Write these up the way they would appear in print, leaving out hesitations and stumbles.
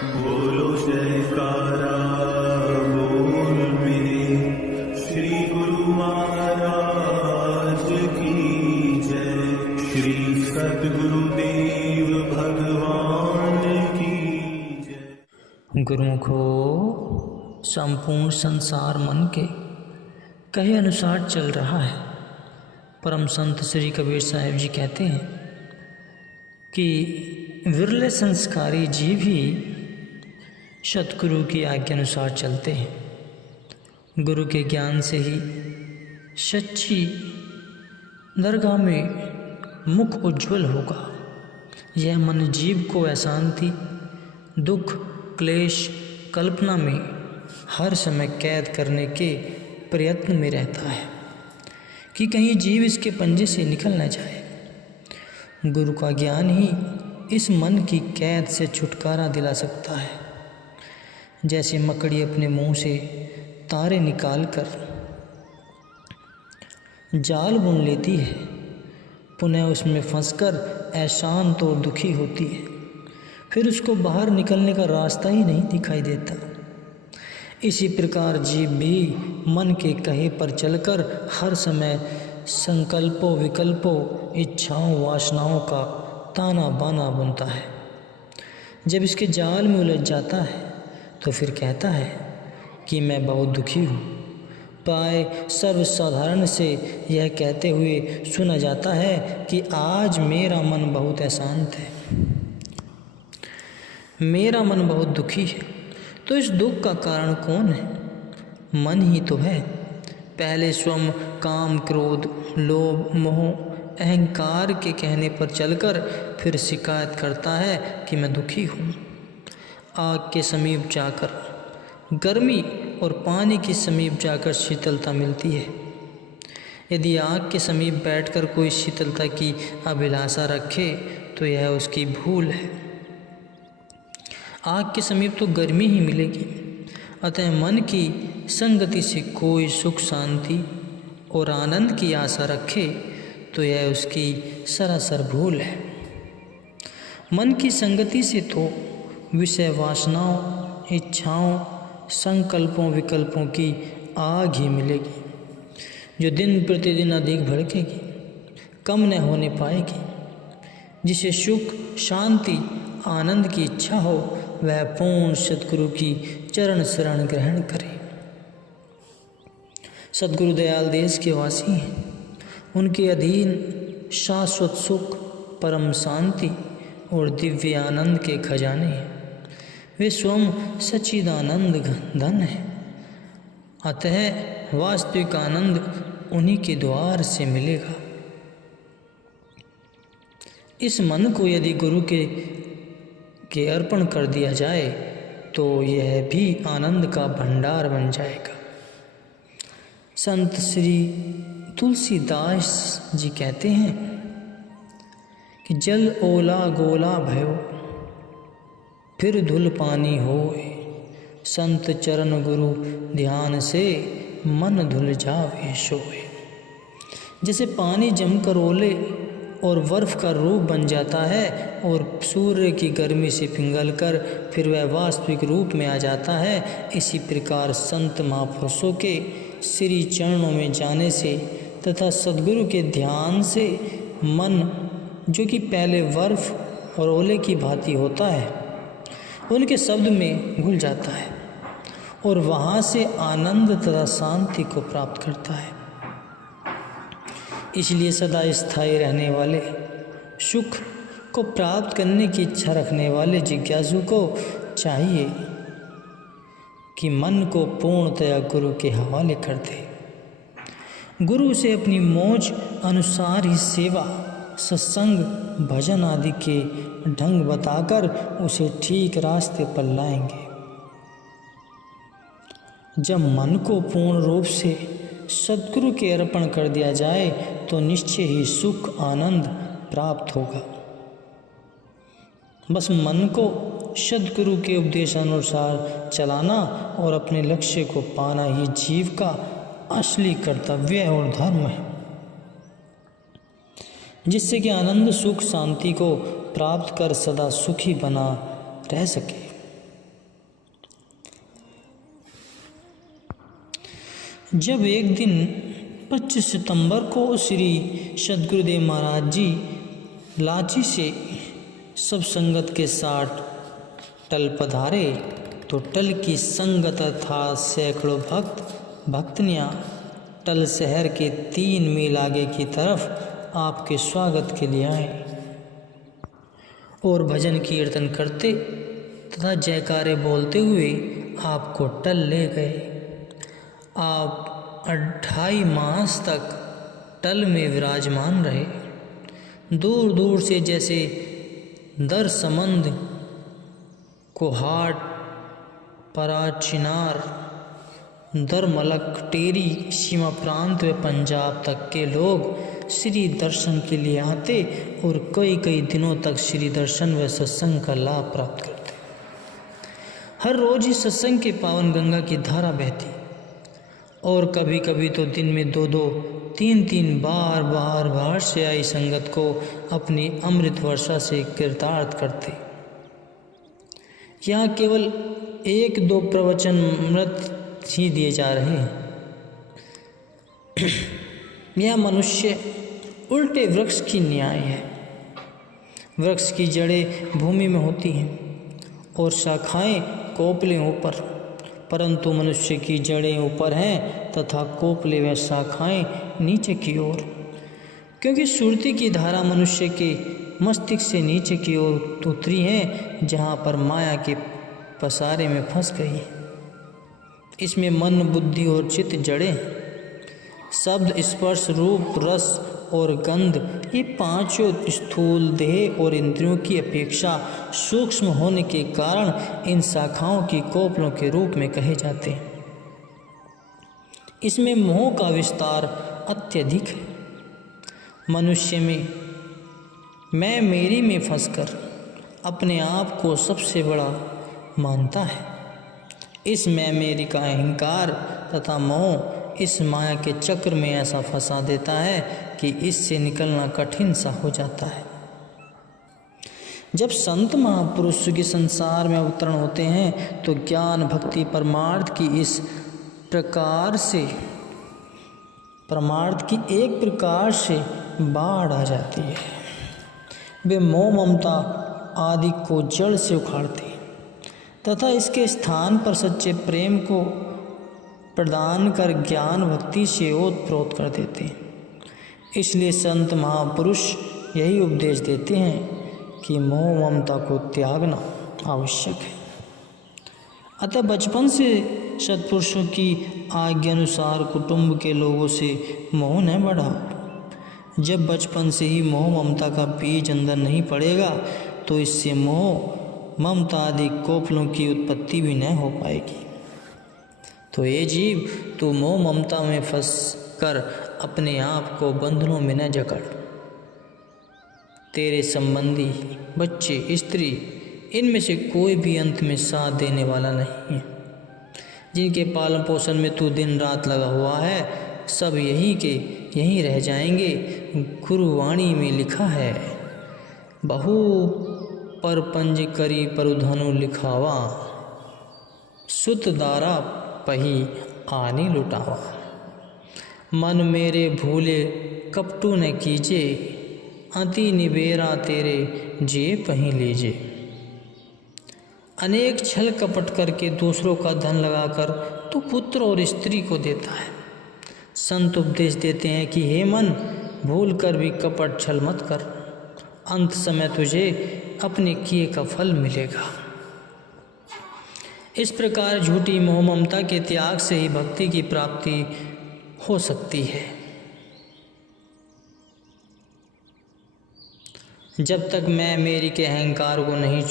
बोलो जयकारा बोल मेरे श्री गुरु महाराज की जय। श्री सद्गुरुदेव भगवान की जय। गुरुमुखो संपूर्ण संसार मन के कहे अनुसार चल रहा है। परम संत श्री कबीर साहिब जी कहते हैं कि विरले संस्कारी जीव ही सतगुरु की आज्ञा अनुसार चलते हैं। गुरु के ज्ञान से ही सच्ची दरगाह में मुख उज्ज्वल होगा। यह मन जीव को अशांति, दुख, क्लेश, कल्पना में हर समय कैद करने के प्रयत्न में रहता है कि कहीं जीव इसके पंजे से निकल न जाए। गुरु का ज्ञान ही इस मन की कैद से छुटकारा दिला सकता है। जैसे मकड़ी अपने मुंह से तारे निकालकर जाल बुन लेती है, पुनः उसमें फंसकर अशांत और दुखी होती है, फिर उसको बाहर निकलने का रास्ता ही नहीं दिखाई देता। इसी प्रकार जीव भी मन के कहे पर चलकर हर समय संकल्पों, विकल्पों, इच्छाओं, वासनाओं का ताना बाना बुनता है। जब इसके जाल में उलझ जाता है तो फिर कहता है कि मैं बहुत दुखी हूँ। प्राय सर्वसाधारण से यह कहते हुए सुना जाता है कि आज मेरा मन बहुत अशांत है, मेरा मन बहुत दुखी है। तो इस दुख का कारण कौन है? मन ही तो है। पहले स्वयं काम, क्रोध, लोभ, मोह, अहंकार के कहने पर चलकर फिर शिकायत करता है कि मैं दुखी हूँ। आग के समीप जाकर गर्मी और पानी के समीप जाकर शीतलता मिलती है। यदि आग के समीप बैठकर कोई शीतलता की अभिलाषा रखे तो यह उसकी भूल है। आग के समीप तो गर्मी ही मिलेगी। अतः मन की संगति से कोई सुख, शांति और आनंद की आशा रखे तो यह उसकी सरासर भूल है। मन की संगति से तो विषय वासनाओं, इच्छाओं, संकल्पों, विकल्पों की आग ही मिलेगी, जो दिन प्रतिदिन अधिक भड़केगी, कम न होने पाएगी। जिसे सुख, शांति, आनंद की इच्छा हो वह पूर्ण सद्गुरु की चरण शरण ग्रहण करे। सद्गुरु दयाल देश के वासी हैं। उनके अधीन शाश्वत सुख, परम शांति और दिव्य आनंद के खजाने हैं। वे स्वयं सच्चिदानंद धन है। अतः वास्तविक आनंद उन्हीं के द्वार से मिलेगा। इस मन को यदि गुरु के अर्पण कर दिया जाए तो यह भी आनंद का भंडार बन जाएगा। संत श्री तुलसीदास जी कहते हैं कि जल ओला गोला भयो, फिर धुल पानी होए, संत चरण गुरु ध्यान से मन धुल जावे सोए। जैसे पानी जमकर ओले और बर्फ का रूप बन जाता है और सूर्य की गर्मी से पिघलकर फिर वह वास्तविक रूप में आ जाता है, इसी प्रकार संत महापुरुषों के श्री चरणों में जाने से तथा सद्गुरु के ध्यान से मन, जो कि पहले बर्फ और ओले की भांति होता है, उनके शब्द में घुल जाता है और वहाँ से आनंद तथा शांति को प्राप्त करता है। इसलिए सदा स्थायी रहने वाले सुख को प्राप्त करने की इच्छा रखने वाले जिज्ञासु को चाहिए कि मन को पूर्णतया गुरु के हवाले कर दे। गुरु से अपनी मौज अनुसार ही सेवा, सत्संग, भजन आदि के ढंग बताकर उसे ठीक रास्ते पर लाएंगे। जब मन को पूर्ण रूप से सद्गुरु के अर्पण कर दिया जाए तो निश्चय ही सुख, आनंद प्राप्त होगा। बस मन को सद्गुरु के उपदेशानुसार चलाना और अपने लक्ष्य को पाना ही जीव का असली कर्तव्य और धर्म है, जिससे कि आनंद, सुख, शांति को प्राप्त कर सदा सुखी बना रह सके। जब एक दिन 25 सितंबर को श्री सद्गुरुदेव महाराज जी लाची से सब संगत के साथ टल पधारे तो टल की संगत अर्थात सैकड़ों भक्तनियाँ टल शहर के 3 मील आगे की तरफ आपके स्वागत के लिए आए और भजन कीर्तन करते तथा जयकारे बोलते हुए आपको टल ले गए। आप 2.5 मास तक टल में विराजमान रहे। दूर दूर से जैसे दर समंद कोहाट पराचिनार दरमलक टेरी सीमा प्रांत व पंजाब तक के लोग श्री दर्शन के लिए आते और कई कई दिनों तक श्री दर्शन व सत्संग का लाभ प्राप्त करते। हर रोज इस सत्संग के पावन गंगा की धारा बहती और कभी कभी तो दिन में 2-2, 3-3 बार से आई संगत को अपनी अमृत वर्षा से कृतार्थ करते। यहाँ केवल 1-2 प्रवचन मृत ही दिए जा रहे हैं। यह मनुष्य उल्टे वृक्ष की न्याय है। वृक्ष की जड़ें भूमि में होती हैं और शाखाएं कोपले ऊपर, परंतु मनुष्य की जड़ें ऊपर हैं तथा कोपले व शाखाएं नीचे की ओर, क्योंकि सुरती की धारा मनुष्य के मस्तिष्क से नीचे की ओर उतरी है, जहाँ पर माया के पसारे में फंस गई। इसमें मन, बुद्धि और चित्त जड़ें, शब्द, स्पर्श, रूप, रस और गंध, ये 5 स्थूल देह और इंद्रियों की अपेक्षा सूक्ष्म होने के कारण इन शाखाओं की कोपलों के रूप में कहे जाते हैं। इसमें मोह का विस्तार अत्यधिक है। मनुष्य में मैं मेरी में फंसकर अपने आप को सबसे बड़ा मानता है। इस मैं मेरी का अहंकार तथा मोह इस माया के चक्र में ऐसा फंसा देता है कि इससे निकलना कठिन सा हो जाता है। जब संत महापुरुष के संसार में अवतरण होते हैं तो ज्ञान, भक्ति, परमार्थ की एक प्रकार से बाढ़ आ जाती है। वे मोह, ममता आदि को जड़ से उखाड़ते हैं तथा इसके स्थान पर सच्चे प्रेम को प्रदान कर ज्ञान, भक्ति से ओतप्रोत कर देते हैं। इसलिए संत महापुरुष यही उपदेश देते हैं कि मोह, ममता को त्यागना आवश्यक है। अतः बचपन से सत्पुरुषों की आज्ञा अनुसार कुटुंब के लोगों से मोह न बढ़ाओ। जब बचपन से ही मोह, ममता का बीज अंदर नहीं पड़ेगा तो इससे मोह, ममता आदि कोपलों की उत्पत्ति भी न हो पाएगी। तो ये जीव, तू मोह, ममता में फंस कर अपने आप को बंधनों में न जकड़। तेरे संबंधी, बच्चे, स्त्री, इनमें से कोई भी अंत में साथ देने वाला नहीं है। जिनके पालन पोषण में तू दिन रात लगा हुआ है, सब यहीं के यहीं रह जाएंगे। गुरुवाणी में लिखा है, बहु पर पंज करी परुधनु लिखावा, सुत दारा पही आनी लुटावा। मन मेरे भूले कपटू न कीजे, अति निबेरा तेरे जे पही लीजे। अनेक छल कपट करके दूसरों का धन लगाकर तू पुत्र और स्त्री को देता है। संत उपदेश देते हैं कि हे मन, भूल कर भी कपट छल मत कर, अंत समय तुझे अपने किए का फल मिलेगा। इस प्रकार झूठी मोह, ममता के त्याग से ही भक्ति की प्राप्ति हो सकती है। जब तक मैं मेरी के अहंकार को नहीं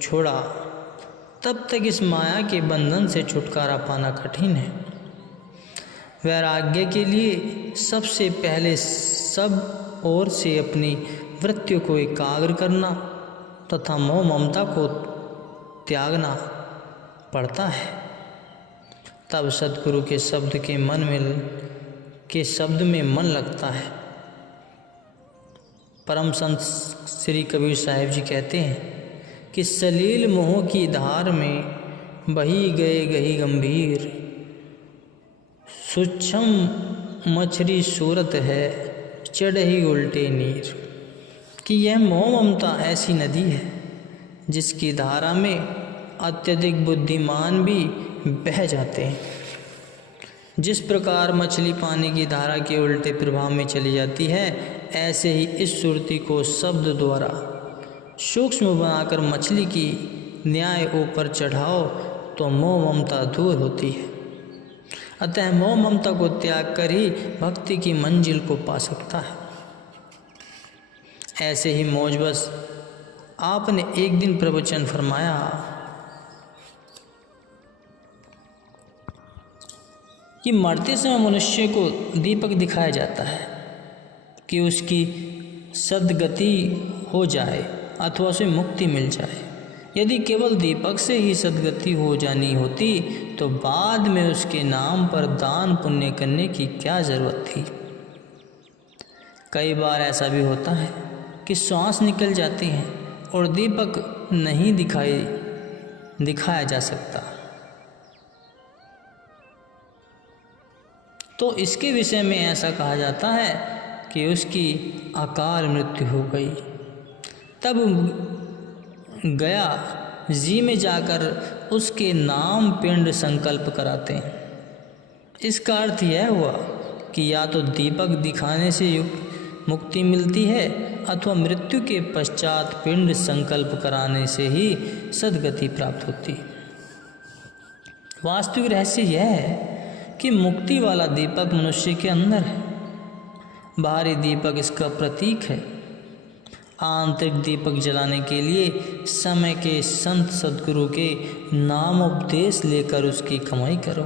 छोड़ा, तब तक इस माया के बंधन से छुटकारा पाना कठिन है। वैराग्य के लिए सबसे पहले सब ओर से अपनी वृत्तियों को एकाग्र करना तथा मोह, ममता को त्यागना पड़ता है। तब सद्गुरु के शब्द में मन लगता है। परम संत श्री कबीर साहिब जी कहते हैं कि सलील मोह की धार में बही गए गही गंभीर, सूक्ष्म मछली सूरत है चढ़ी उल्टे नीर। कि यह मोह ममता ऐसी नदी है जिसकी धारा में अत्यधिक बुद्धिमान भी बह जाते हैं। जिस प्रकार मछली पानी की धारा के उल्टे प्रभाव में चली जाती है, ऐसे ही इस सुरती को शब्द द्वारा सूक्ष्म बनाकर मछली की न्याय ऊपर चढ़ाओ तो मोह ममता दूर होती है। अतः मोह ममता को त्याग कर ही भक्ति की मंजिल को पा सकता है। ऐसे ही मौजबस आपने एक दिन प्रवचन फरमाया कि मरते समय मनुष्य को दीपक दिखाया जाता है कि उसकी सद्गति हो जाए अथवा उसे मुक्ति मिल जाए। यदि केवल दीपक से ही सद्गति हो जानी होती तो बाद में उसके नाम पर दान पुण्य करने की क्या जरूरत थी। कई बार ऐसा भी होता है कि श्वास निकल जाती है और दीपक नहीं दिखाया जा सकता, तो इसके विषय में ऐसा कहा जाता है कि उसकी अकाल मृत्यु हो गई। तब गया जी में जाकर उसके नाम पिंड संकल्प कराते हैं। इसका अर्थ यह हुआ कि या तो दीपक दिखाने से मुक्ति मिलती है अथवा मृत्यु के पश्चात पिंड संकल्प कराने से ही सद्गति प्राप्त होती है। वास्तविक रहस्य यह है कि मुक्ति वाला दीपक मनुष्य के अंदर है। बाहरी दीपक इसका प्रतीक है। आंतरिक दीपक जलाने के लिए समय के संत सद्गुरु के नामोपदेश लेकर उसकी कमाई करो।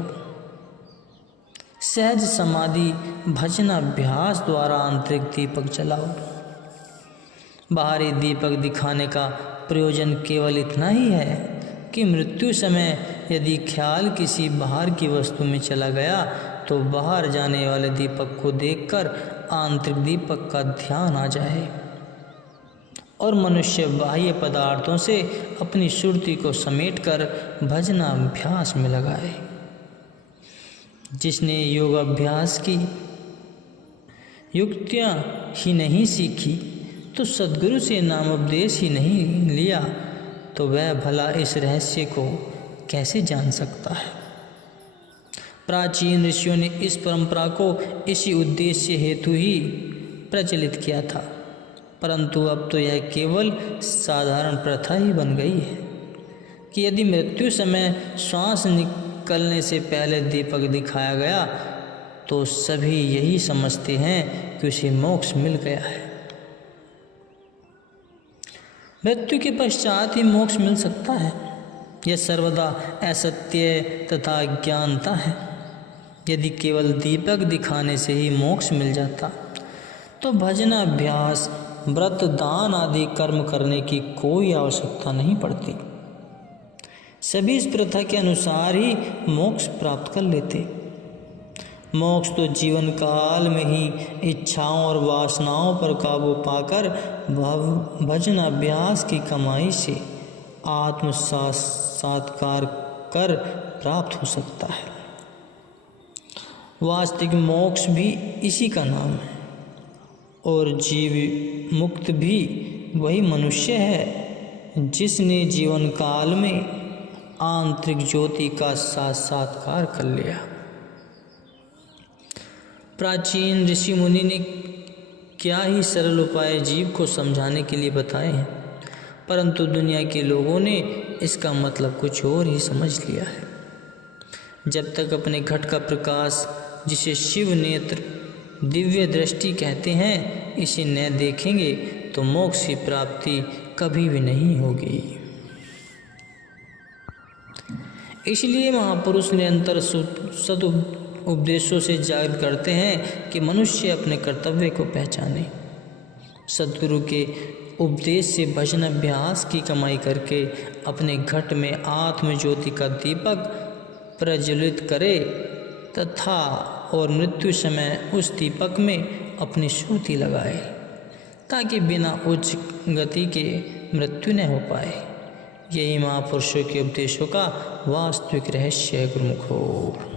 सहज समाधि भजन अभ्यास द्वारा आंतरिक दीपक जलाओ। बाहरी दीपक दिखाने का प्रयोजन केवल इतना ही है कि मृत्यु समय यदि ख्याल किसी बाहर की वस्तु में चला गया तो बाहर जाने वाले दीपक को देखकर आंतरिक दीपक का ध्यान आ जाए और मनुष्य बाह्य पदार्थों से अपनी सुरती को समेटकर भजनाभ्यास में लगाए। जिसने योगाभ्यास की युक्तियाँ ही नहीं सीखी तो सद्गुरु से नामोपदेश ही नहीं लिया तो वह भला इस रहस्य को कैसे जान सकता है। प्राचीन ऋषियों ने इस परंपरा को इसी उद्देश्य हेतु ही प्रचलित किया था, परंतु अब तो यह केवल साधारण प्रथा ही बन गई है कि यदि मृत्यु समय श्वास निकलने से पहले दीपक दिखाया गया तो सभी यही समझते हैं कि उसे मोक्ष मिल गया है। मृत्यु के पश्चात ही मोक्ष मिल सकता है, यह सर्वदा असत्य तथा अज्ञानता है। यदि केवल दीपक दिखाने से ही मोक्ष मिल जाता तो भजन अभ्यास व्रत दान आदि कर्म करने की कोई आवश्यकता नहीं पड़ती। सभी इस प्रथा के अनुसार ही मोक्ष प्राप्त कर लेते। मोक्ष तो जीवन काल में ही इच्छाओं और वासनाओं पर काबू पाकर भजन अभ्यास की कमाई से आत्म साक्षात्कार कर प्राप्त हो सकता है। वास्तविक मोक्ष भी इसी का नाम है और जीव मुक्त भी वही मनुष्य है जिसने जीवन काल में आंतरिक ज्योति का साक्षात्कार कर लिया। प्राचीन ऋषि मुनि ने क्या ही सरल उपाय जीव को समझाने के लिए बताए हैं, परंतु दुनिया के लोगों ने इसका मतलब कुछ और ही समझ लिया है। जब तक अपने घट का प्रकाश, जिसे शिव नेत्र दिव्य दृष्टि कहते हैं, इसे न देखेंगे तो मोक्ष की प्राप्ति कभी भी नहीं होगी। इसलिए महापुरुष निरंतर सद उपदेशों से जागृत करते हैं कि मनुष्य अपने कर्तव्य को पहचाने। सद्गुरु के उपदेश से भजन अभ्यास की कमाई करके अपने घट में आत्म ज्योति का दीपक प्रज्वलित करे तथा और मृत्यु समय उस दीपक में अपनी सुरती लगाए ताकि बिना उच्च गति के मृत्यु न हो पाए। यही महापुरुषों के उपदेशों का वास्तविक रहस्य है गुरुमुखो।